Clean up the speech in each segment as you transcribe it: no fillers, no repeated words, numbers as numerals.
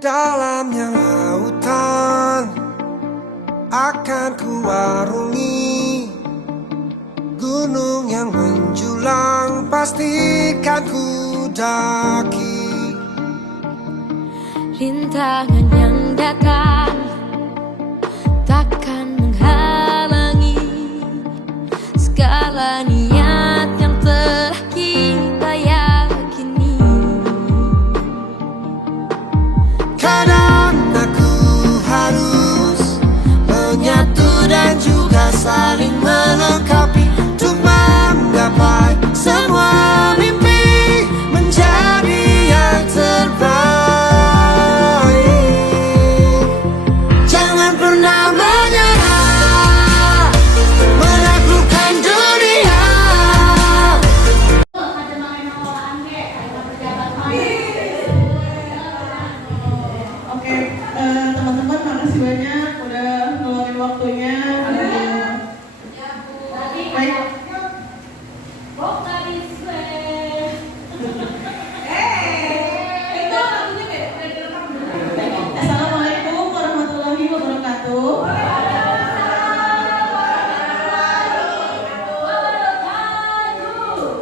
Dalamnya lautan akan kuarungi, gunung yang menjulang pastikan ku daki. Rintangan yang datang takkan menghalangi segala niat yang telah kita yakini. Kadang aku harus menyatu dan juga saling melengkapi untuk menggapai semua mimpi menjadi yang terbaik. Jangan pernah menyerah, menaklukkan dunia. Oke, teman-teman makasih banyak udah ngeluangin waktunya. Baik. Assalamualaikum warahmatullahi wabarakatuh.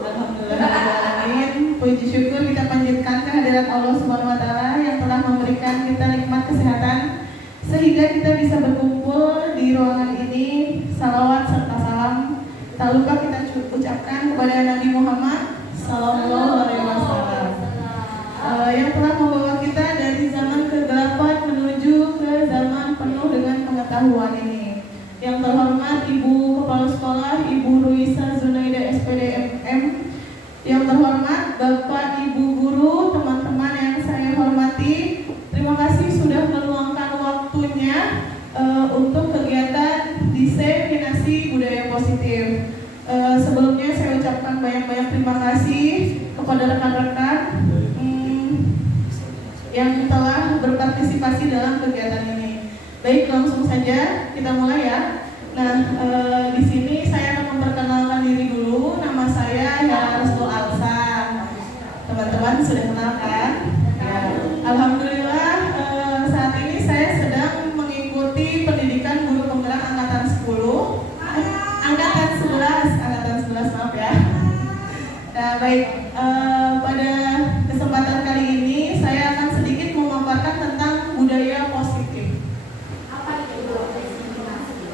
Alhamdulillahirrahmanirrahim. Puji syukur kita panjatkan kehadirat Allah Subhanahu wa Ta'ala yang telah memberikan kita nikmat kesehatan sehingga kita bisa berkumpul di ruangan ini. Salawat serta salam tak lupa kita ucapkan kepada Nabi Muhammad Sallallahu Alaihi Wasallam yang telah membawa kita dari zaman kegelapan menuju ke zaman penuh dengan pengetahuan ini. Yang terhormat Ibu Kepala Sekolah Ibu Ruisa Zunaida SPD MM, yang terhormat Bapak Ibu Guru, teman-teman yang saya hormati, terima kasih sudah meluangkan waktunya untuk kegiatan diseminasi budaya positif. Sebelumnya saya ucapkan banyak-banyak terima kasih kepada rekan-rekan yang telah berpartisipasi dalam kegiatan ini. Baik, langsung saja kita mulai ya. Nah, di sini saya akan memperkenalkan diri dulu. Nama saya Hera Restu Alsa. Teman-teman sudah kenal kan? Ya. Alhamdulillah saat ini saya sedang mengikuti pendidikan guru penggerak angkatan 10. Angkatan 11, maaf ya. Nah, baik, pada kesempatan kali ini saya akan sedikit memaparkan tentang budaya positif. Apa itu budaya diskriminasi?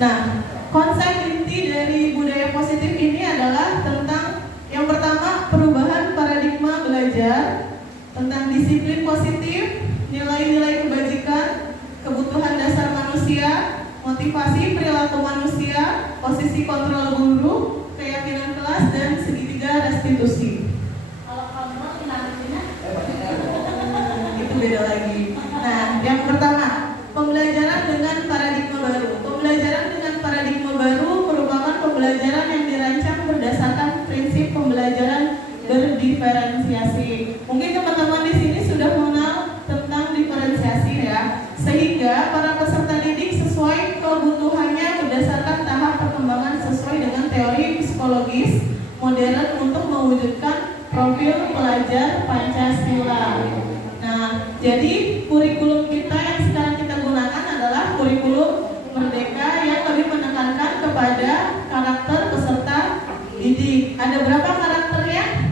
Nah, konsep inti dari budaya positif ini adalah tentang yang pertama perubahan paradigma belajar, tentang disiplin positif, nilai-nilai kebajikan, kebutuhan dasar manusia, motivasi perilaku manusia, posisi kontrol guru, keyakinan kelas, dan segitiga restitusi. Kalau kontrol dinamiknya itu beda lagi. Nah, yang pertama, pembelajaran dengan paradigma baru. Pembelajaran dengan paradigma baru merupakan pembelajaran yang dirancang berdasarkan prinsip pembelajaran berdiferensiasi. Mungkin teman-teman di sini sudah mengenal tentang diferensiasi ya, sehingga para peserta didik sesuai kebutuhannya berdasarkan tahap perkembangan sesuai dengan teori psikologis modern untuk mewujudkan profil pelajar Pancasila. Nah, jadi kurikulum kita yang sekarang kita gunakan adalah kurikulum Merdeka yang lebih menekankan kepada karakter peserta didik. Ada berapa karakternya?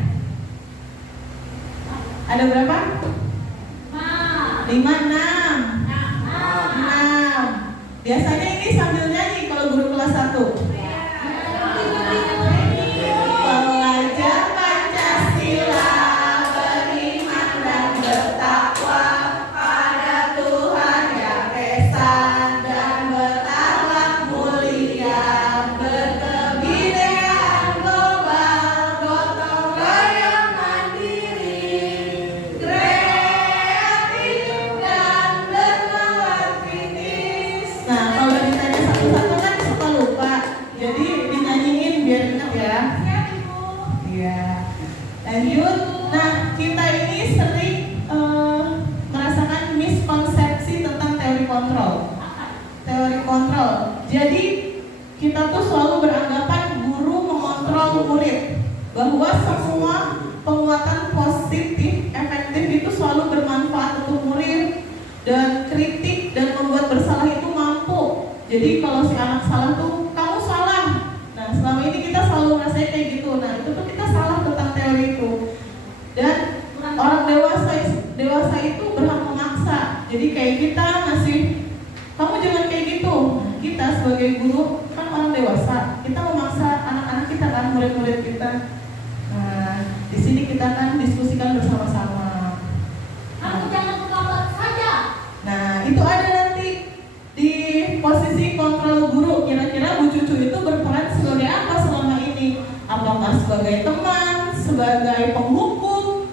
Ada berapa? 5, 6. Biasanya ini sambil nyanyi kalau guru kelas 1. Pelajar Pancasila beriman dan bertakwa pada Tuhan Yang Esa dan berakhlak mulia, berkebinekaan global, gotong royong mandiri, kreatif dan bernalar kritis. Nah, kalau ditanya satu-satu kan suka lupa, jadi dinyanyiin biar ingat ya. Iya. Lanjut. Nah, kita ini sering merasakan miskonsepsi tentang teori kontrol. Teori kontrol. Jadi kita tuh selalu beranggapan guru mengontrol murid. bahwa semua penguatan positif efektif itu selalu bermanfaat untuk murid, dan kritik dan membuat bersalah itu mampu. Jadi kalau si anak salah tuh, kamu salah. Nah, selama ini kita selalu ngerasain kayak gitu. Nah, itu tuh kita salah tentang teori itu. Dan orang dewasa itu berhak memaksa. Jadi kayak kita ngasih, kamu jangan kayak gitu. Nah, kita sebagai guru kan orang dewasa, kita memaksa anak-anak kita kan, murid-murid kita. Nah, di sini kita kan diskusikan bersama-sama. Kamu jangan terlambat saja. Nah, itu ada nanti di posisi kontrol guru. Kira-kira Bu Cucu itu berperan sebagai apa selama ini? Apakah sebagai teman, sebagai penghukum,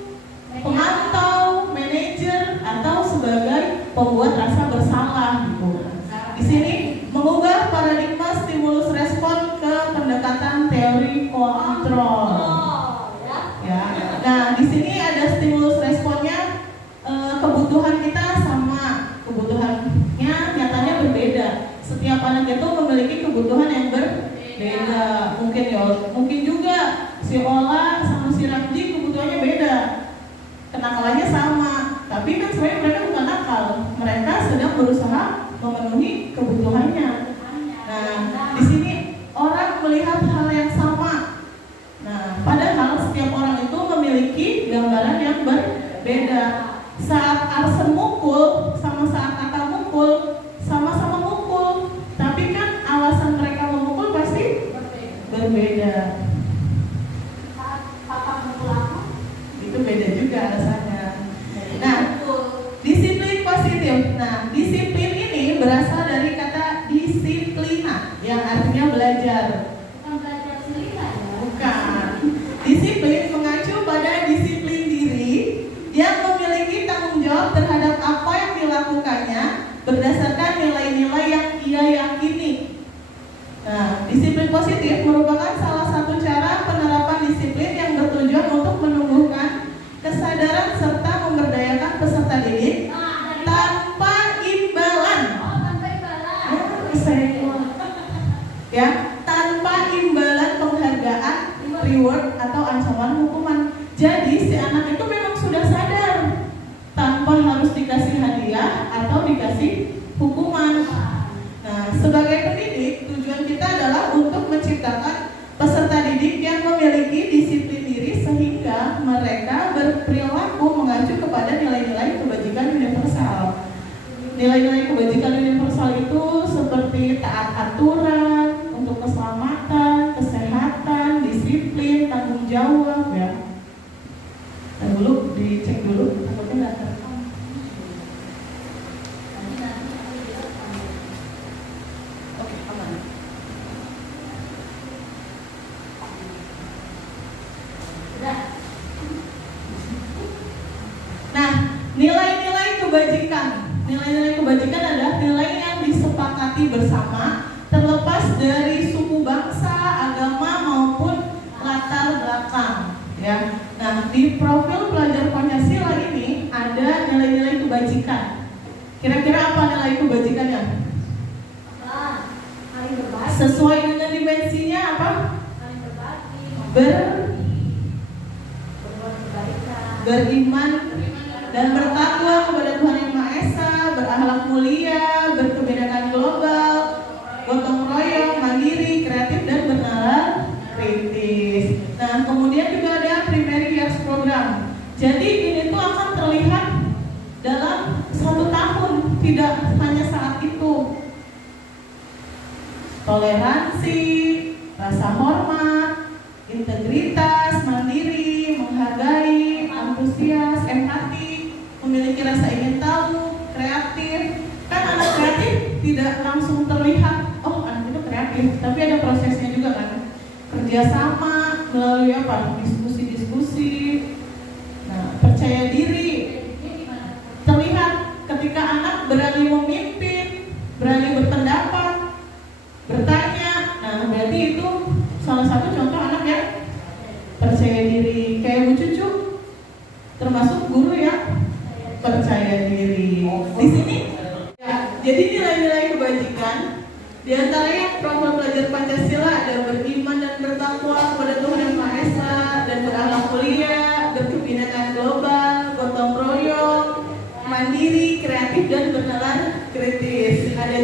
pemantau, manajer, atau sebagai pembuat rasa bersalah gitu. Di sini mengubah paradigma stimulus respon ke pendekatan teori kontrol. Ya. Nah, di sini ada stimulus responnya, kebutuhan kita sama, kebutuhannya nyatanya berbeda. Setiap anak itu memiliki kebutuhan yang berbeda. Mungkin juga si Ola sama si Ramji kebutuhannya beda. Kenakalannya sama, tapi kan sebenarnya mereka bukan nakal. Mereka sedang berusaha memenuhi kebutuhannya. Nah, di sini orang melihat hal yang sama. Nah, padahal setiap orang itu memiliki gambaran yang berbeda. Saat Arsen mukul sama saat Kakak mukul, sama-sama mukul, tapi kan alasan mereka memukul pasti berbeda. Saat papa mukul aku, Itu beda juga alasannya. Nah, disiplin positif. Nah, disiplin ini berasal dari kata disiplina, yang artinya belajar. bukan belajar sendiri ya. Bukan. Disiplin mengacu pada disiplin diri yang memiliki tanggung jawab terhadap apa yang dilakukannya berdasarkan nilai-nilai yang ia yakini. Nah, disiplin positif merupakan salah satu cara penerapan disiplin yang bertujuan untuk menumbuhkan kesadaran serta memberdayakan peserta didik tanpa imbalan. Ya, tanpa imbalan penghargaan, reward atau ancaman hukuman. Jadi si anak itu memang sudah sadar tanpa harus dikasih hadiah atau dikasih hukuman. Nah, sebagai pendidik, tujuan kita adalah untuk menciptakan peserta didik yang memiliki disiplin diri sehingga mereka berperilaku mengacu kepada nilai-nilai kebajikan universal. Nilai-nilai kebajikan universal itu seperti taat aturan, untuk keselamatan, kesehatan, disiplin, tanggung jawab ya. Dan dulu dicek dulu, takutnya nggak terekam. Oke, aman. Nah, nilai-nilai kebajikan. Nilai-nilai kebajikan adalah nilai yang disepakati bersama, terlepas dari suku bangsa, agama maupun latar belakang. Ya. Nah, di profil pelajar Pancasila ini ada nilai-nilai kebajikan. Kira-kira apa nilai kebajikannya? Sesuai dengan dimensinya apa? Beriman dan bertakwa kepada Tuhan Yang Maha Esa, berakhlak mulia, berkebinekaan global, gotong royong, mandiri, kreatif dan bernalar kritis. Nah, kemudian juga ada primary years program. Jadi ini tuh akan terlihat dalam 1 tahun, tidak hanya saat itu. Toleransi, rasa hormat, integritas, mandiri, menghargai, antusias, empati, memiliki rasa ingin tahu, kreatif. Kan anak kreatif tidak langsung terlihat, oh anak itu kreatif, tapi ada prosesnya juga kan. Kerjasama melalui apa? Diskusi-diskusi. Nah, percaya diri terlihat ketika anak berani memimpin, berani berpendapat, bertanya. Nah, berarti itu salah satu contoh anak yang percaya diri. Kayak Bu Cucu, termasuk guru yang percaya diri. Di sini, ya, jadi nilai-nilai kebajikan di antaranya profil pelajar Pancasila ada beriman dan bertakwa kepada Tuhan Yang Maha Esa,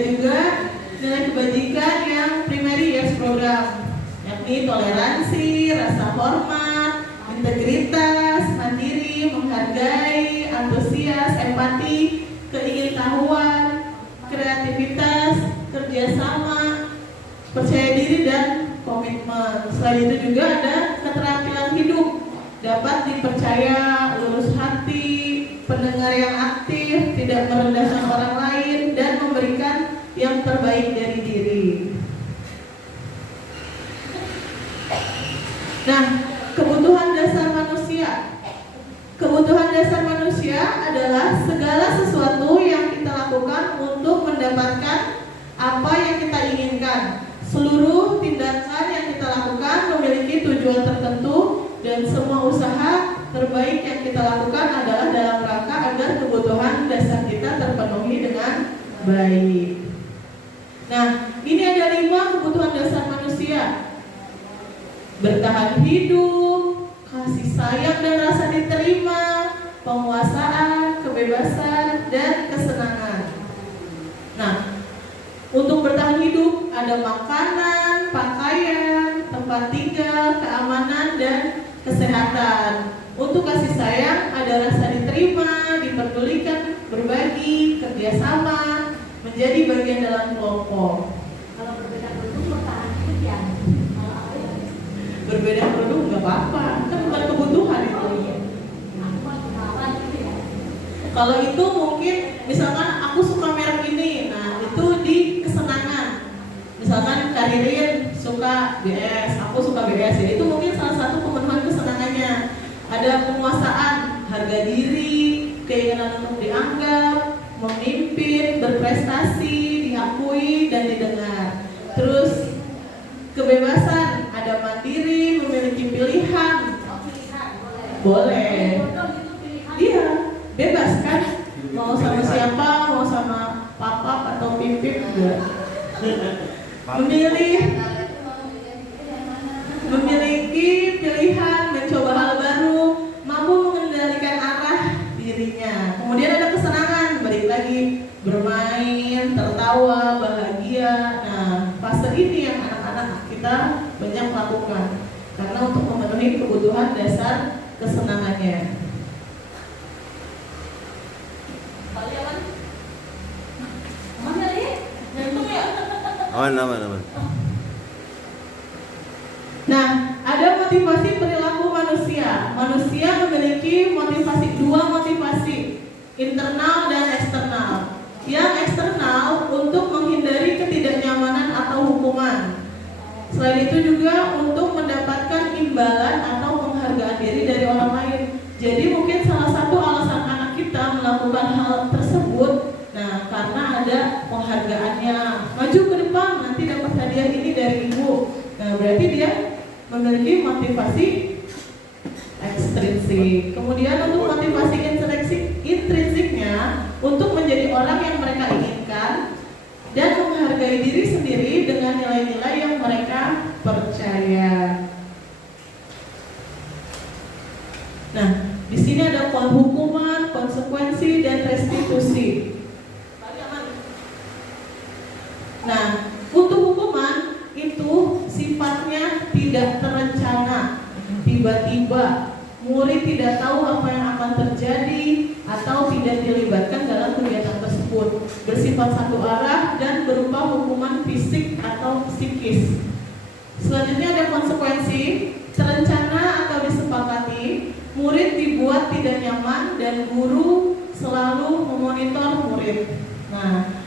juga nilai kebajikan yang primary years program, yakni toleransi, rasa hormat, integritas, mandiri, menghargai, antusias, empati, keingintahuan, kreativitas, kerjasama, percaya diri, dan komitmen. Selain itu juga ada keterampilan hidup, dapat dipercaya, lurus hati, pendengar yang aktif, tidak merendahkan orang lain, dan memberikan yang terbaik dari diri. Nah, kebutuhan dasar manusia. Kebutuhan dasar manusia adalah segala sesuatu yang kita lakukan untuk mendapatkan apa yang kita inginkan. Seluruh tindakan yang kita lakukan memiliki tujuan tertentu, dan semua usaha terbaik yang kita lakukan adalah dalam rangka agar kebutuhan dasar kita terpenuhi dengan baik. Nah, ini ada 5 kebutuhan dasar manusia: bertahan hidup, kasih sayang dan rasa diterima, penguasaan, kebebasan, dan kesenangan. Nah, untuk bertahan hidup ada makanan, pakaian, tempat tinggal, keamanan, dan kesehatan. Untuk kasih sayang ada rasa diterima, diperdulikan, berbagi, kerjasama, menjadi bagian dalam kelompok. Kalau berbeda produk bertahan hidup ya. Berbeda produk nggak apa-apa, kan bukan kebutuhan itu. Aku mau kenalan gitu ya. Kalau itu mungkin misalkan aku suka merek ini, nah itu di kesenangan. Misalkan Karirin suka BS, aku suka BS, ya itu mungkin salah satu pemenuhan kesenangannya. Ada penguasaan, harga diri, keinginan untuk dianggap, memimpin, berprestasi, diakui, dan didengar. Terus kebebasan, ada mandiri, memiliki pilihan. Oh, pilihan boleh. Boleh. Bodoh gitu pilihan. Iya, bebas kan? Mau sama siapa, mau sama papa atau pipip juga. Memiliki pilihan, mencoba hal baru, mampu mengendalikan arah dirinya. Kemudian ada kesenangan, balik lagi, bermain, tertawa, bahagia. Nah, fase ini yang anak-anak kita banyak lakukan karena untuk memenuhi kebutuhan dasar kesenangannya. Mana nih? Jantung ya? Aman. Nah, ada motivasi perilaku manusia. Manusia memiliki dua motivasi, internal dan eksternal. Yang eksternal untuk menghindari ketidaknyamanan atau hukuman. Selain itu juga untuk mendapatkan imbalan atau penghargaan diri dari orang lain. Jadi mungkin salah satu alasan anak kita melakukan hal tersebut, nah karena ada penghargaannya. Maju ke depan, nanti dapat hadiah ini dari ibu. Nah berarti dia memiliki motivasi ekstrinsik. Kemudian untuk motivasi intrinsiknya, untuk menjadi orang yang mereka inginkan dan menghargai diri sendiri dengan nilai-nilai yang mereka percaya. Nah, di sini ada hukuman, konsekuensi, dan restitusi. Nah, untuk hukuman itu sifatnya tidak terencana, tiba-tiba. Murid tidak tahu apa yang akan terjadi atau tidak dilibatkan dalam kegiatan tersebut. Bersifat satu arah dan berupa hukuman fisik atau psikis. Selanjutnya ada konsekuensi, terencana atau disepakati. Murid dibuat tidak nyaman dan guru selalu memonitor murid. Nah,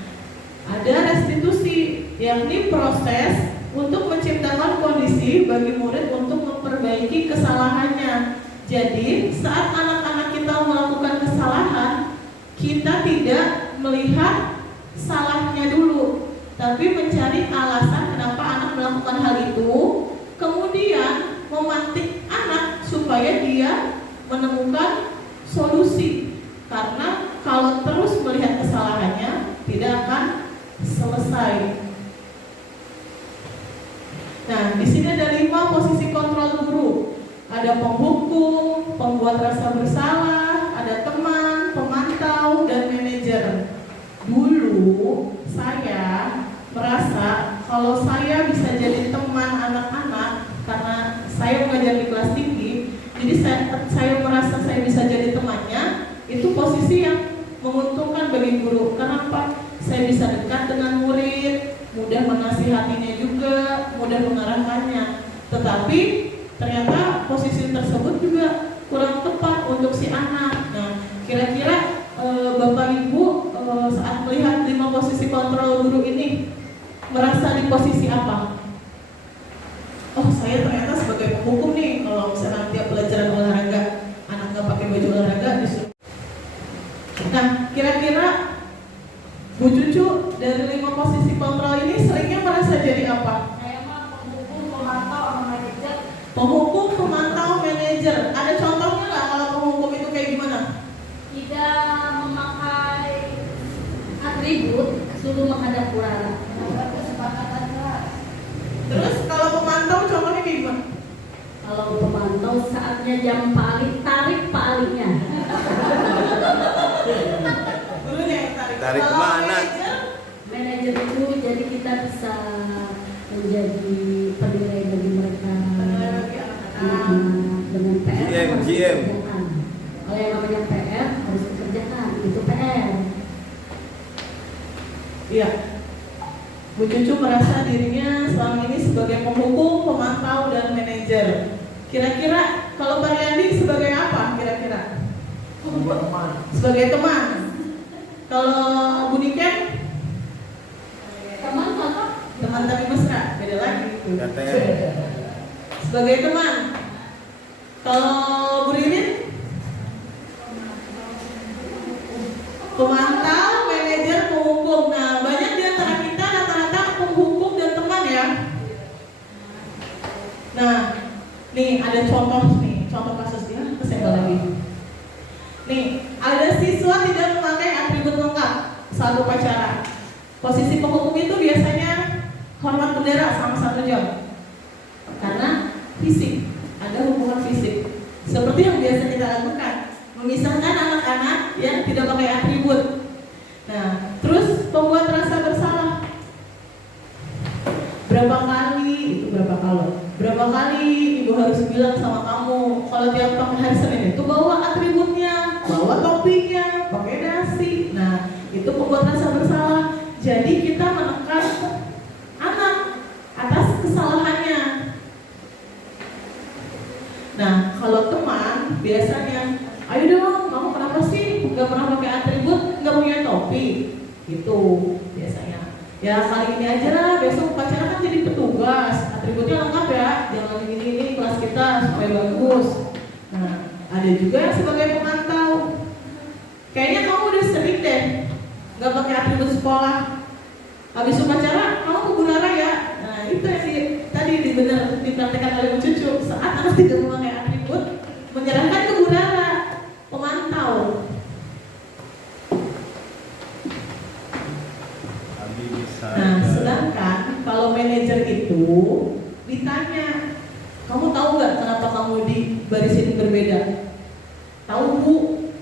ada restitusi, yakni proses untuk menciptakan kondisi bagi murid untuk memperbaiki kesalahannya. Jadi, saat anak-anak kita melakukan kesalahan, kita tidak melihat salahnya dulu, tapi mencari alasan kenapa anak melakukan hal itu, kemudian memantik anak supaya dia menemukan solusi. Karena kalau terus melihat kesalahannya, tidak akan selesai. Nah, di sini ada 5 posisi kontrol guru. Ada penghukum, pembuat rasa bersalah, ada teman, pemantau, dan manajer. Dulu dulu saya merasa kalau saya bisa jadi teman anak-anak karena saya mengajar di kelas tinggi, jadi saya merasa saya bisa jadi temannya. Itu posisi yang menguntungkan bagi guru. Kenapa? Saya bisa dekat dengan murid, mudah menasihatinya juga, mudah mengarahkannya. Tetapi ternyata posisi tersebut juga kurang tepat untuk si anak. Nah, kira-kira Bapak Ibu saat melihat 5 posisi kontrol guru ini merasa di posisi apa? Oh, saya ternyata sebagai penghukum nih, kalau misalnya tiap pelajaran olahraga anak nggak pakai baju olahraga disuruh. Nah, kira-kira Bu Cucu dari 5 posisi kontrol ini seringnya merasa jadi apa? Saya mah penghukum, pemantau, sama manajer. Penghukum, pemantau, manajer. Ada contohnya nggak kalau penghukum itu kayak gimana? Tidak memakai atribut, suruh menghadap kurara. Kesepakatan kelas. Terus kalau pemantau contohnya kayak gimana? Kalau pemantau saatnya jam paling, tarik palingnya. Dulu nih yang tarik. Tarik Kalau kemana? manajer, Manajer itu jadi kita bisa menjadi penilai bagi mereka. bagi anak-anak. Dengan PR harus GM. dikerjakan. Kalau yang namanya PR harus dikerjakan, itu PR. Iya. Bu Cucu merasa dirinya selama ini sebagai penghukum, pemantau, dan manajer. Kira-kira kalau Pak Riyandi sebagai apa kira-kira? Sebagai teman. Kalau Bu Niken? Teman apa? Teman tapi mesra, beda lagi. Katanya Sebagai teman. Kalau Bu Ririn? Pemantau, manajer, penghukum. Nah, banyak di antara kita rata-rata penghukum dan teman ya. Nah, nih ada contoh kasusnya, kesenggol lagi. Nih, ada siswa tidak memakai atribut lengkap saat upacara. Posisi penghukum itu biasanya hormat bendera selama 1 jam. Karena fisik, ada hubungan fisik. Seperti yang biasa kita lakukan, memisahkan anak-anak yang tidak pakai atribut. Nah, terus pembuat rasa bersalah. Berapa kali ibu harus bilang sama kamu kalau tiap hari Senin itu bawa atributnya, bawa topinya, pakai dasi. Nah, itu pembuat rasa bersalah. Jadi kita menekan anak atas kesalahannya. Nah, kalau teman biasanya, ayo dong, kamu kenapa sih nggak pernah pakai atribut, nggak punya topi, gitu biasanya. Ya kali ini aja lah, besok upacara kan jadi petugas, atributnya lengkap ya, jangan ini kelas kita supaya bagus. Nah, ada juga yang sebagai pemantau. Kayaknya kamu udah sering deh nggak pakai atribut sekolah. Habis upacara kamu ke Bunara ya. Nah, itu yang tadi benar dipraktekkan oleh Bu Cucu. Saat anak tidak memakai atribut, menyerahkan ke Bunara, pemantau. Nah, sedangkan kalau manajer itu ditanya, kamu tahu nggak kenapa kamu di barisin berbeda? Tahu Bu,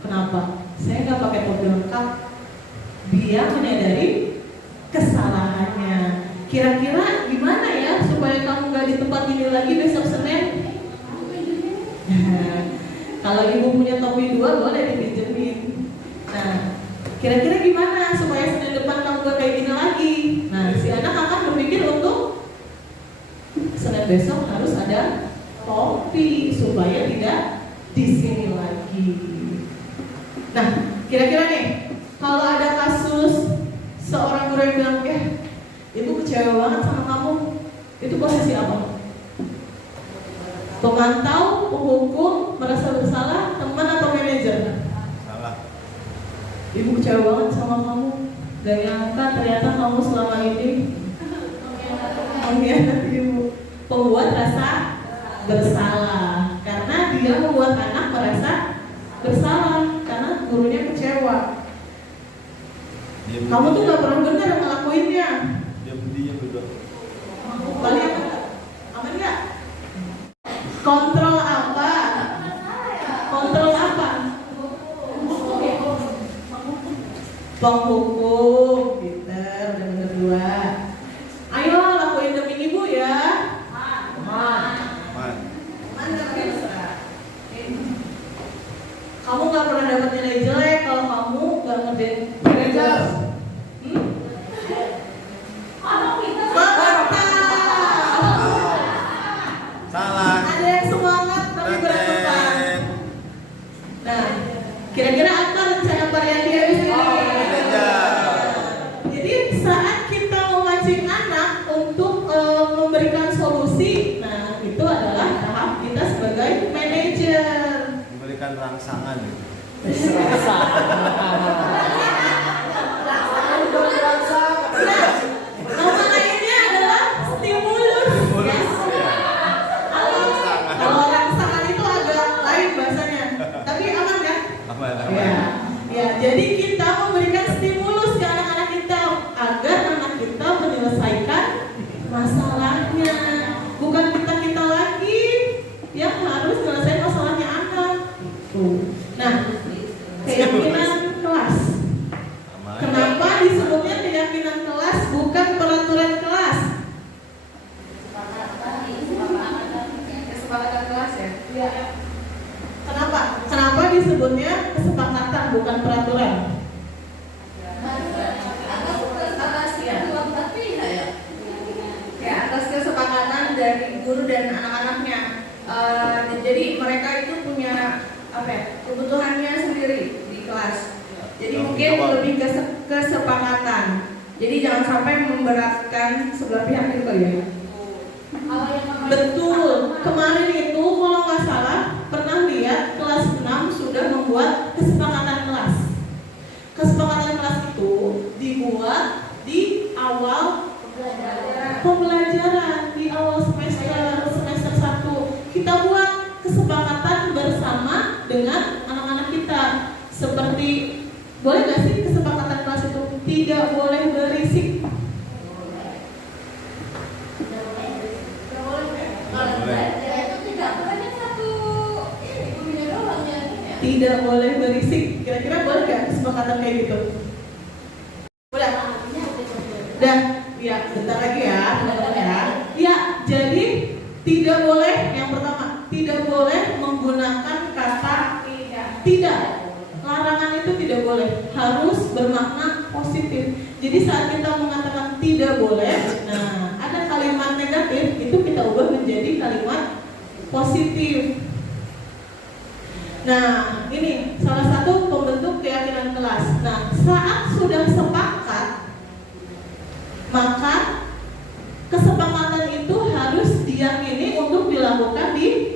kenapa? Saya nggak pakai topi lengkap. Dia menyadari kesalahannya. Kira-kira gimana ya supaya kamu nggak di tempat ini lagi besok Senin? Nah, kalau ibu punya topi 2 boleh dipinjemin. Nah, kira-kira gimana supaya Senin depan kamu gak kayak gini lagi? Nah, si anak akan berpikir untuk Senin besok harus ada topi supaya tidak di sini lagi. Nah, kira-kira nih, kalau ada kasus seorang guru yang bilang, ibu kecewa banget sama kamu, itu posisi apa? Pemantau, penghukum, merasa bersalah, teman atau manajer? salah. Ibu kecewa banget sama kamu. Gak nyangka ternyata kamu selama ini mengkhianati ibu. Pembuat rasa bersalah. Karena dia membuat anak merasa bersalah karena gurunya kecewa. Kamu tuh gak pernah benar ngelakuinnya. Dia berdua. Balik apa? Aman gak? Kontrol apa? Kontrol apa? Penghukum gitu. nggak pernah dapat nilai jelek kalau kamu nggak ngerjain tugas. Salah. Ada yang semangat tapi berat beban. Nah, kira-kira apa rencana Pariandi habis ini? Jadi saat kita memancing anak untuk memberikan solusi, nah itu adalah tahap kita sebagai manajer. Memberikan rangsangan. Nama lainnya adalah stimulus. Ya. Kalau rangsangan itu agak lain bahasanya, tapi aman kan? Ya, jadi kita memberikan stimulus ke anak-anak kita agar anak kita menyelesaikan masalahnya. Bukan kita lagi yang harus menyelesaikan masalahnya anak. Nah, keyakinan kelas. Kenapa disebutnya keyakinan kelas bukan peraturan kelas? Kesepakatan kelas ya? Iya. Kenapa? Kenapa disebutnya kesepakatan bukan peraturan? Atas kesepakatan dari guru dan anak-anaknya. Jadi mereka itu punya kebutuhannya sendiri di kelas. Jadi mungkin lebih ke kesepakatan. Jadi jangan sampai memberatkan sebelah pihak itu kali ya. Betul. Kemarin itu kalau nggak salah pernah lihat kelas 6 sudah membuat kesepakatan kelas. Kesepakatan kelas itu dibuat di awal pembelajaran, di awal semester 1. Kita buat kesepakatan bersama dengan anak-anak kita. Seperti, boleh nggak sih kesepakatan kelas itu tidak boleh berisik? Tidak boleh berisik. Kira-kira boleh nggak kesepakatan kayak gitu? Udah? Udah? Ya, bentar lagi ya, teman-teman ya. Ya, jadi tidak boleh, yang pertama, tidak boleh menggunakan kata tidak. Larangan itu tidak boleh, harus bermakna positif. Jadi saat kita mengatakan tidak boleh, nah ada kalimat negatif, itu kita ubah menjadi kalimat positif. Nah, ini salah satu pembentuk keyakinan kelas. Nah, saat sudah sepakat, maka kesepakatan itu harus diyakini untuk dilakukan di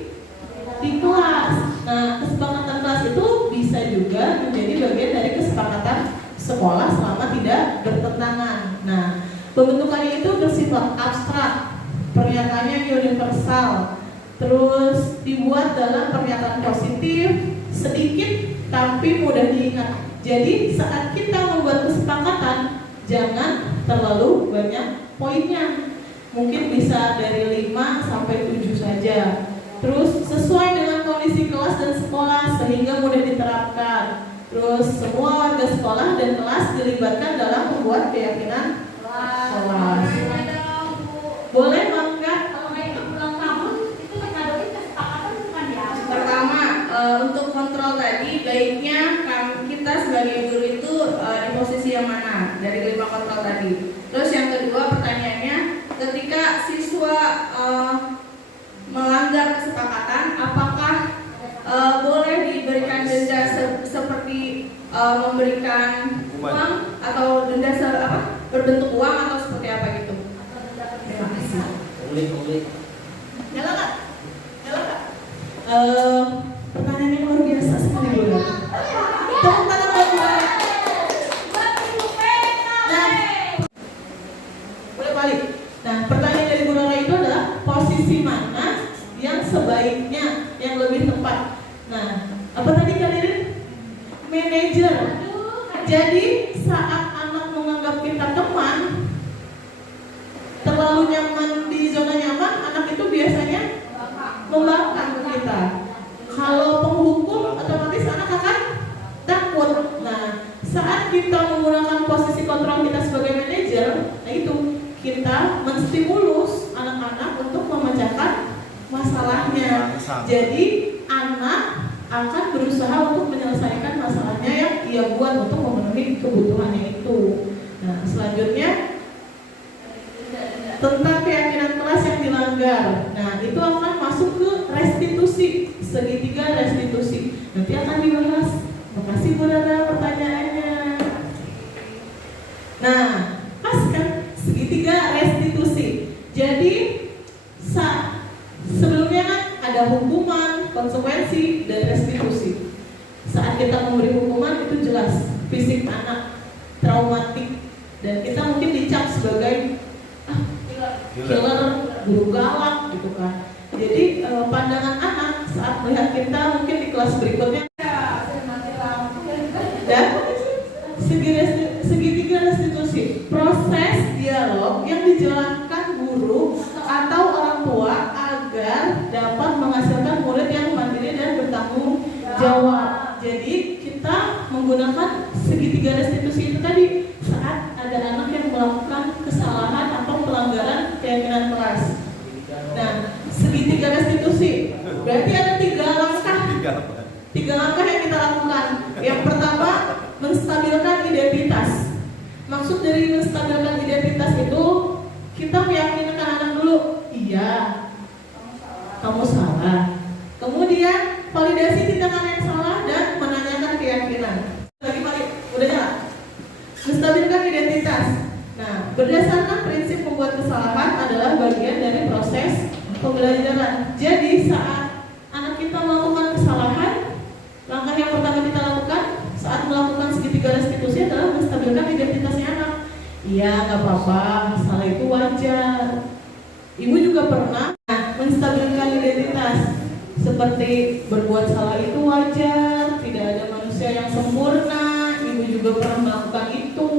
kelas. Nah, kesepakatan kelas itu bisa juga menjadi bagian dari kesepakatan sekolah selama tidak bertentangan. Nah, pembentukannya itu bersifat abstrak, pernyataannya universal. Terus dibuat dalam pernyataan positif, sedikit tapi mudah diingat. Jadi saat kita membuat kesepakatan, jangan terlalu banyak poinnya. Mungkin bisa dari 5 sampai 7 saja. Terus sesuai dengan kondisi kelas dan sekolah sehingga mudah diterapkan. Terus semua warga sekolah dan kelas dilibatkan dalam membuat keyakinan kelas. Boleh Bangga? Untuk kontrol tadi, baiknya kita sebagai guru itu di posisi yang mana dari 5 kontrol tadi. Terus yang kedua pertanyaannya, ketika siswa melanggar kesepakatan, apakah boleh diberikan denda seperti memberikan uang atau denda berbentuk uang atau seperti apa gitu? Terima kasih. Nyala nggak? Pertanyaannya luar biasa sekali Bu. Tepuk tangan buat Bu. Nah, boleh balik. Nah, pertanyaan dari Bu Nora itu adalah posisi mana yang sebaiknya, yang lebih tepat. Nah, apa tadi kalian? Manajer. Jadi saat anak menganggap kita teman, terlalu nyaman di zona nyaman, anak itu biasanya membangkang kita. Kalau penghukum, otomatis anak akan takut. Nah, saat kita menggunakan posisi kontrol kita sebagai manajer, nah itu kita menstimulus anak-anak untuk memecahkan masalahnya. Jadi anak akan berusaha untuk menyelesaikan dia buat untuk memenuhi kebutuhannya itu. Nah, selanjutnya tentang keyakinan kelas yang dilanggar. Nah, itu akan masuk ke restitusi, segitiga restitusi. Nanti akan dibahas. Makasih Bu Rara pertanyaannya. Nah, pas kan segitiga restitusi. Jadi sebelumnya kan ada hukuman, konsekuensi, dan restitusi. Saat kita memberi hukuman itu jelas fisik anak traumatik dan kita mungkin dicap sebagai killer, guru galak gitu kan. Jadi pandangan anak saat melihat kita mungkin di kelas berikutnya dan segitiga restitusi, proses dialog yang dijalankan guru atau orang tua agar dapat menghasilkan murid yang mandiri dan bertanggung jawab. Jadi kita menggunakan segitiga restitusi itu tadi saat ada anak yang melakukan kesalahan atau pelanggaran keyakinan kelas. Nah, segitiga restitusi berarti ada 3 langkah. 3 langkah yang kita lakukan. Yang pertama, menstabilkan identitas. Maksud dari menstabilkan identitas itu kita meyakinkan anak dulu, iya, kamu salah. Kemudian validasi tindakan yang salah dan menanyakan keyakinan. Lagi balik, udah nyala. Menstabilkan identitas. Nah, berdasarkan prinsip membuat kesalahan adalah bagian dari proses pembelajaran. Jadi saat anak kita melakukan kesalahan, langkah yang pertama kita lakukan saat melakukan segitiga restitusi adalah menstabilkan identitasnya anak. Iya, nggak apa-apa, salah itu wajar. Ibu juga pernah menstabilkan identitas. Seperti berbuat salah itu wajar, tidak ada manusia yang sempurna. Ibu juga pernah melakukan itu.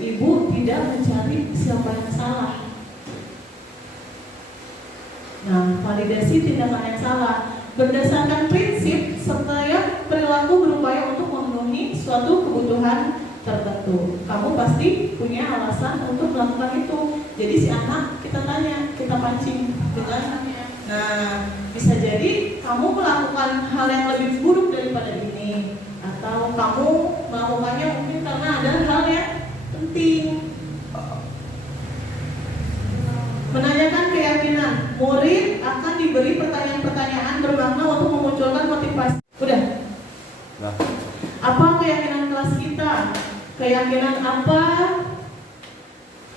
Ibu tidak mencari siapa yang salah. Nah, validasi tindakan yang salah berdasarkan prinsip setiap perilaku berupaya untuk memenuhi suatu kebutuhan tertentu. Kamu pasti punya alasan untuk melakukan itu. Jadi si anak kita tanya, kita pancing dengan bisa jadi kamu melakukan hal yang lebih buruk daripada ini, atau kamu melakukannya mungkin karena ada hal yang penting. Menanyakan keyakinan. Murid akan diberi pertanyaan-pertanyaan bermakna untuk memunculkan motivasi. Udah? Apa keyakinan kelas kita? Keyakinan apa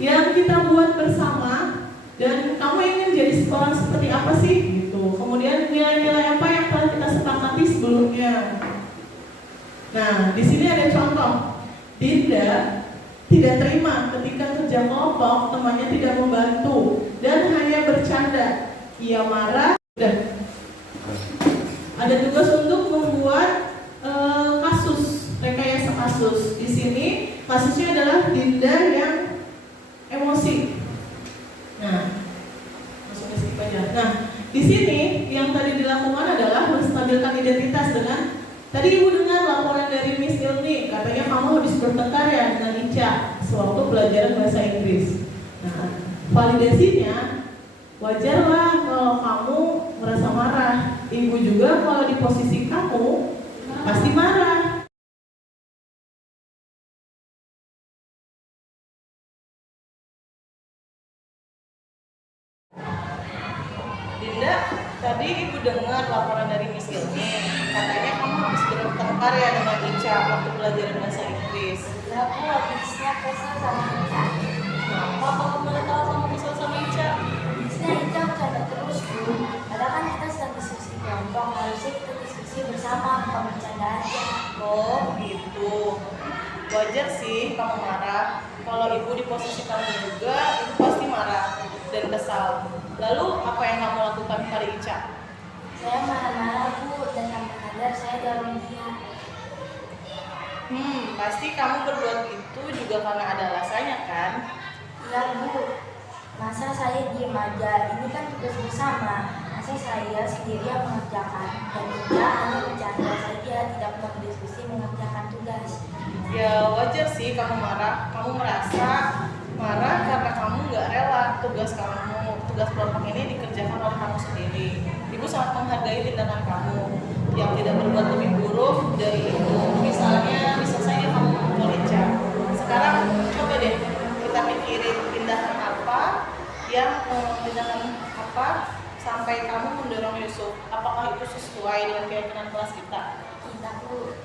yang kita buat bersama? Dan kamu ingin jadi seorang seperti apa sih? Gitu. Kemudian nilai-nilai apa yang telah kita sepakati sebelumnya? Nah, di sini ada contoh. Dinda tidak terima ketika kerja kelompok temannya tidak membantu dan hanya bercanda. Ia marah. Udah. Ada tugas untuk membuat kasus, rekayasa kasus. Di sini kasusnya adalah Dinda yang emosi. Nah, masuk ke sini aja. Nah, di sini yang tadi dilakukan adalah menstabilkan identitas dengan tadi ibu dengar laporan dari Miss Ilni, katanya kamu habis bertengkar ya dengan Ica sewaktu pelajaran bahasa Inggris. Nah, validasinya wajarlah kalau kamu merasa marah. Ibu juga kalau di posisi kamu pasti marah. Dinda, tadi ibu dengar laporan dari Miss Ilmi, katanya kamu habis bertengkar ya dengan Ica waktu pelajaran bahasa Inggris. Ya, aku habisnya kesel sama Ica. Kenapa kamu mental sama kesel sama Ica? Habisnya Ica bercanda terus, Bu. Padahal kan kita sedang diskusi kelompok, harusnya kita diskusi bersama, bukan bercanda aja. Oh gitu. Wajar sih kamu marah. Kalau ibu di posisi kamu juga, ibu pasti marah dan kesal. Lalu apa yang kamu lakukan pada Ica? Saya marah-marah, Bu, dan tanpa sadar saya dorong dia. Pasti kamu berbuat itu juga karena ada alasannya kan? Iya, Bu. Masa saya diem aja? Ini kan tugas bersama. Masa saya sendiri yang mengerjakan dan dia hanya bercanda saja, tidak pernah berdiskusi mengerjakan tugas. Ya wajar sih kamu marah. Kamu merasa marah karena kamu nggak rela tugas kelompok ini dikerjakan oleh kamu sendiri. Ibu sangat menghargai tindakan kamu yang tidak berbuat lebih buruk dari ibu. Misalnya diselesaikan sampai kamu mendorong Yusuf? Apakah itu sesuai dengan keyakinan kelas kita? Kita tuh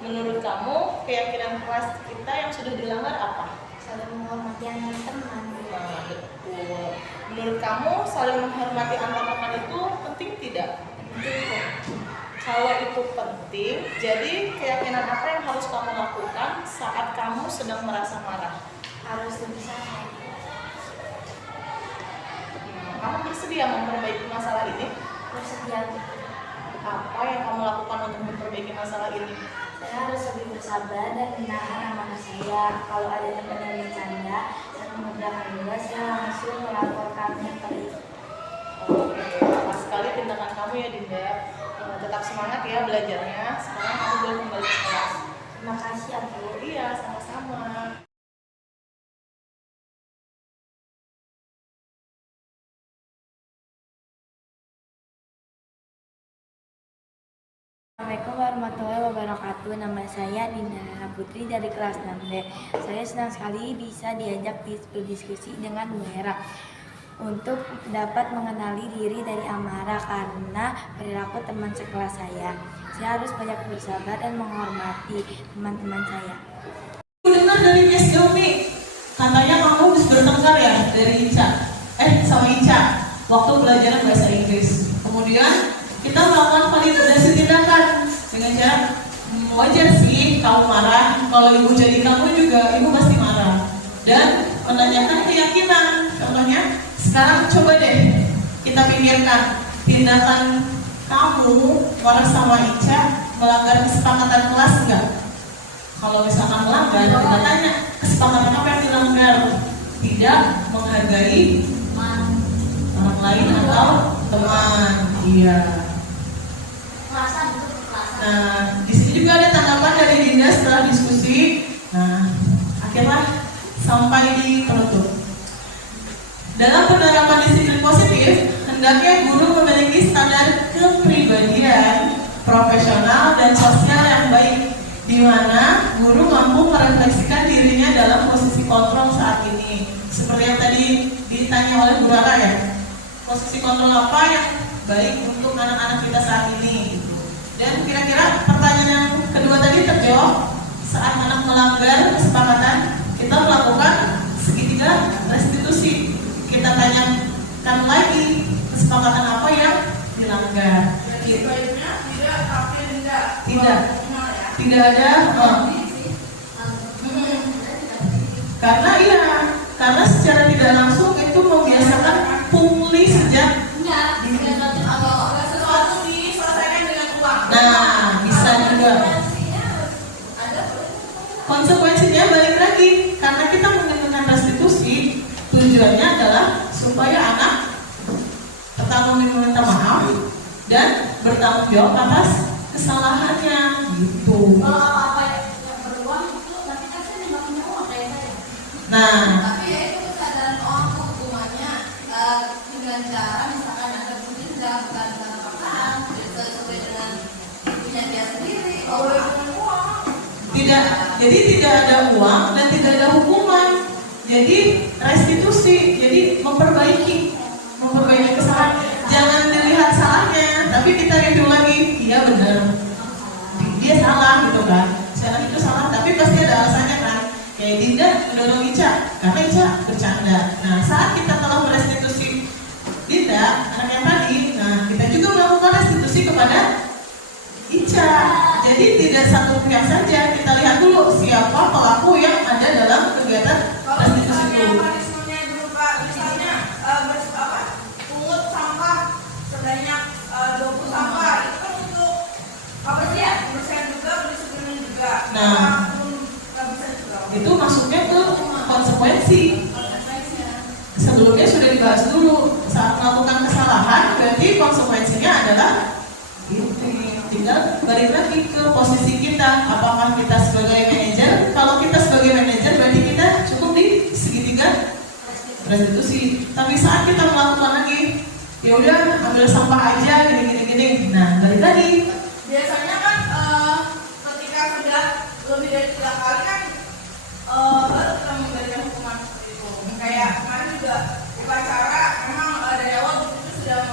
Menurut kamu, keyakinan kelas kita yang sudah dilanggar apa? saling menghormati antar teman. Nah, betul. Menurut kamu, saling menghormati antar teman itu penting tidak? Kalau itu penting, jadi keyakinan apa yang harus kamu lakukan saat kamu sedang merasa marah? Harus lebih santai. Kamu bersedia memperbaiki masalah ini? Bersedia. Apa yang kamu lakukan untuk memperbaiki masalah ini? Saya harus lebih bersabar dan menahan amarah saya. Kalau ada teman yang bercanda dan mengerjakan tugas, saya langsung melaporkannya ke ibu. Oke, pas sekali tindakan kamu ya Dinda. Tetap semangat ya belajarnya. Sekarang kamu boleh kembali ke kelas. Terima kasih, Aku. Iya, sama-sama. Assalamualaikum warahmatullahi wabarakatuh. Nama saya Dinda Putri dari kelas 6B. Saya senang sekali bisa diajak berdiskusi dengan Bu Hera untuk dapat mengenali diri dari amarah karena perilaku teman sekelas saya. Saya harus banyak bersabar dan menghormati teman-teman saya. Aku dengar dari Miss Yomi, katanya kamu habis bertengkar ya dari sama Ica waktu pelajaran bahasa Inggris. Kemudian kita melakukan validasi tindakan dengan cara wajar sih kamu marah. Kalau ibu jadi kamu juga, ibu pasti marah. Dan menanyakan keyakinan. Contohnya, sekarang coba deh kita pikirkan tindakan kamu marah sama Ica melanggar kesepakatan kelas enggak? Kalau misalkan melanggar, kita tanya kesepakatan apa yang dilanggar? Tidak menghargai orang lain atau teman. Iya. Nah, di sini juga ada tanggapan dari Dinda setelah diskusi. Nah, akhirnya sampai di penutup. Dalam penerapan disiplin positif, hendaknya guru memiliki standar kepribadian, profesional dan sosial yang baik, di mana guru mampu merefleksikan dirinya dalam posisi kontrol saat ini. Seperti yang tadi ditanya oleh Bu Rara ya, posisi kontrol apa yang baik untuk anak-anak kita saat ini. Dan kira-kira pertanyaan yang kedua tadi terjawab saat anak melanggar kesepakatan, kita melakukan segitiga restitusi. Kita tanyakan lagi kesepakatan apa yang dilanggar. Tidak ada. Karena secara tidak langsung itu membiasakan pungli sejak Nah, bisa juga. Konsekuensinya balik lagi, karena kita menggunakan restitusi, tujuannya adalah supaya anak pertama meminta maaf dan bertanggung jawab atas kesalahannya, gitu. Kalau apa-apa yang beruang itu, tapi kan saya nggak punya uang kayak saya. Nah, Tapi ya itu kesadaran orang hukumannya dengan cara misalkan ada mungkin dalam bukan paksaan sesuai dengan punya dia sendiri. Kalau jadi tidak ada uang dan tidak ada hukuman. Jadi restitusi, jadi memperbaiki kesalahan. Jangan dilihat salahnya, tapi kita review lagi. Iya benar, dia salah gitu kan. Salah itu salah, tapi pasti ada alasannya kan. Kayak Dinda mendorong Ica karena Ica bercanda. Nah, saat kita telah merestitusi Dinda, anak yang tadi, nah kita juga melakukan restitusi kepada Ica. Jadi tidak satu pihak saja, kita lihat dulu siapa pelaku yang ada dalam kegiatan restitusi itu. punishmentnya berupa misalnya pungut sampah sebanyak 20 sampah itu kan untuk apa sih ya? Pembersihan juga, pendisiplinan juga. Nah, itu masuknya ke konsekuensi. Sebelumnya sudah dibahas dulu. Saat melakukan kesalahan, berarti konsekuensinya adalah ini. Tinggal balik lagi ke posisi kita. Apakah kita sebagai manajer? Kalau kita sebagai manajer, berarti kita cukup di segitiga restitusi. Tapi saat kita melakukan lagi, ya udah ambil sampah aja, gini. Nah, balik lagi. Biasanya kan ketika sudah lebih dari 3 kali kan baru kita memberikan hukuman seperti itu. Kayak kemarin juga upacara memang dari awal itu sudah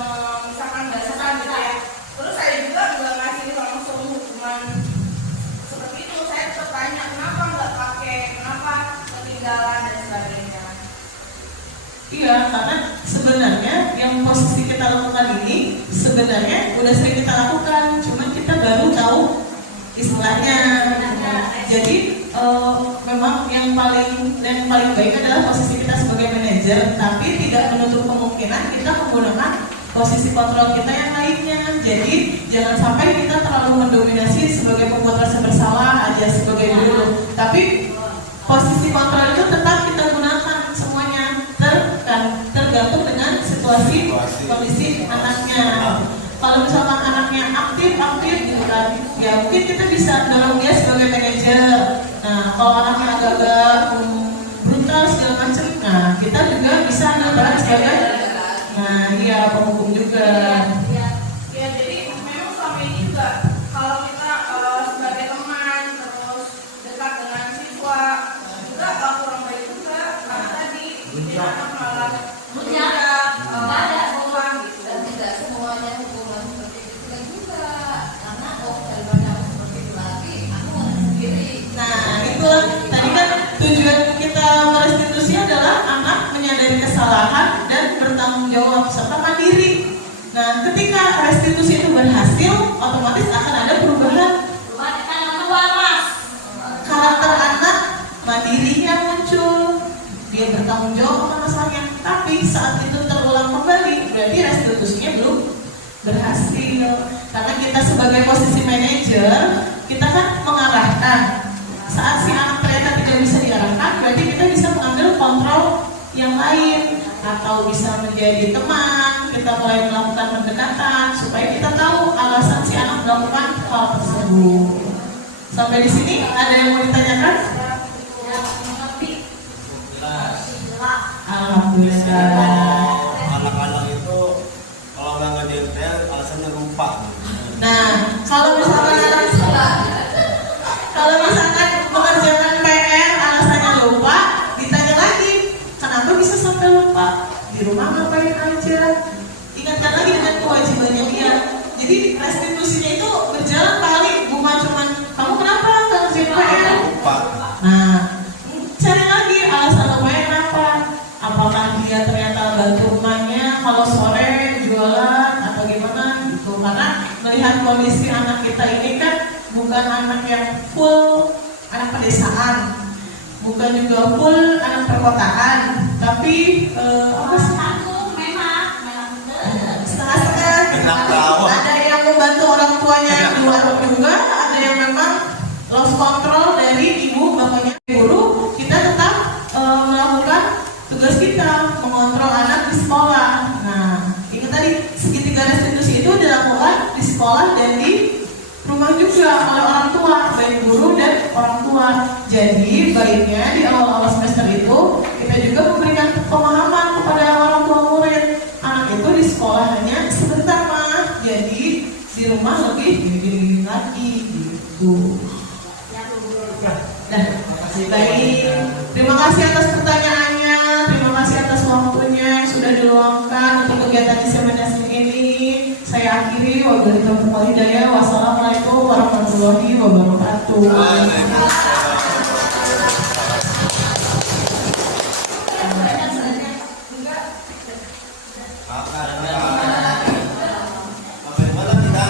Iya, karena sebenarnya yang posisi kita lakukan ini sebenarnya udah sering kita lakukan, cuman kita baru tahu istilahnya. Jadi memang yang paling baik adalah posisi kita sebagai manajer, tapi tidak menutup kemungkinan kita menggunakan posisi kontrol kita yang lainnya. Jadi jangan sampai kita terlalu mendominasi sebagai pembuat rasa bersalah aja sebagai guru, tapi posisi kontrol itu tetap kita gunakan semuanya, tergantung dengan situasi kondisi anaknya. Kalau misalkan anaknya aktif gitu kan, ya mungkin kita bisa dorong dia sebagai manajer. Nah, kalau anaknya agak-agak brutal segala macam, nah kita juga bisa ambil peran sebagai penghukum juga. Ya, jadi memang selama ini juga kalau kita sebagai teman terus dekat dengan siswa juga kurang baik juga karena tadi bikin anak malah Nggak ada rumah gitu. dan tidak semuanya hubungan seperti itu juga karena daripada aku seperti itu lagi aku ngurus sendiri. Nah, itulah tadi kan tujuan kita merestitusi adalah anak menyadari kesalahan dan bertanggung jawab serta mandiri. Nah, ketika restitusi itu berhasil, otomatis akan ada perubahan karakter anak, mandirinya muncul, dia bertanggung jawab akan masalahnya. Tapi saat itu terulang kembali, berarti restitusinya belum berhasil. Karena kita sebagai posisi manajer, kita kan mengarahkan. Saat si anak ternyata tidak bisa diarahkan, berarti kita bisa mengambil kontrol yang lain, atau bisa menjadi teman. Kita mulai melakukan pendekatan supaya kita tahu alasan si anak melakukan hal tersebut. Sampai di sini ada yang mau ditanyakan? Alhamdulillah. Anak-anak itu kalau nggak ngerjain PR alasannya lupa. Nah, kalau misalkan mengerjakan PR alasannya lupa, ditanya lagi, kenapa bisa sampai lupa? Di rumah ngapain aja? Ingatkan lagi dengan kewajibannya dia. Jadi restitusinya itu berjalan kali, bukan cuman kamu kenapa nggak ngerjain PR? Lupa. Nah, cari lagi alasan lupanya kenapa? Apakah dia ternyata bantu rumahnya kalau sore jualan atau gimana gitu? Karena melihat kondisi anak kita ini kan bukan anak yang full anak pedesaan, bukan juga full anak perkotaan, tapi setengah-setengah. Ada yang membantu orang tuanya di luar juga, ada yang memang lost control dari ibu bapaknya guru. Kita tetap melakukan tugas kita, mengontrol anak di sekolah. Nah, ini tadi segitiga restitusi itu dilakukan di sekolah dan di rumah juga oleh orang tua, baik guru dan orang tua. Jadi baiknya di awal-awal semester itu kita juga memberikan pemahaman kepada orang tua murid. Anak itu di sekolah hanya sebentar mah, jadi di rumah lebih gini-gini lagi gitu. Nah, baik. Terima kasih atas pertanyaannya, terima kasih atas waktunya yang sudah diluangkan untuk kegiatan diseminasi ini. Saya akhiri, wabillahi taufiq wal hidayah. Wassalamualaikum warahmatullahi wabarakatuh. Bagaimana kita?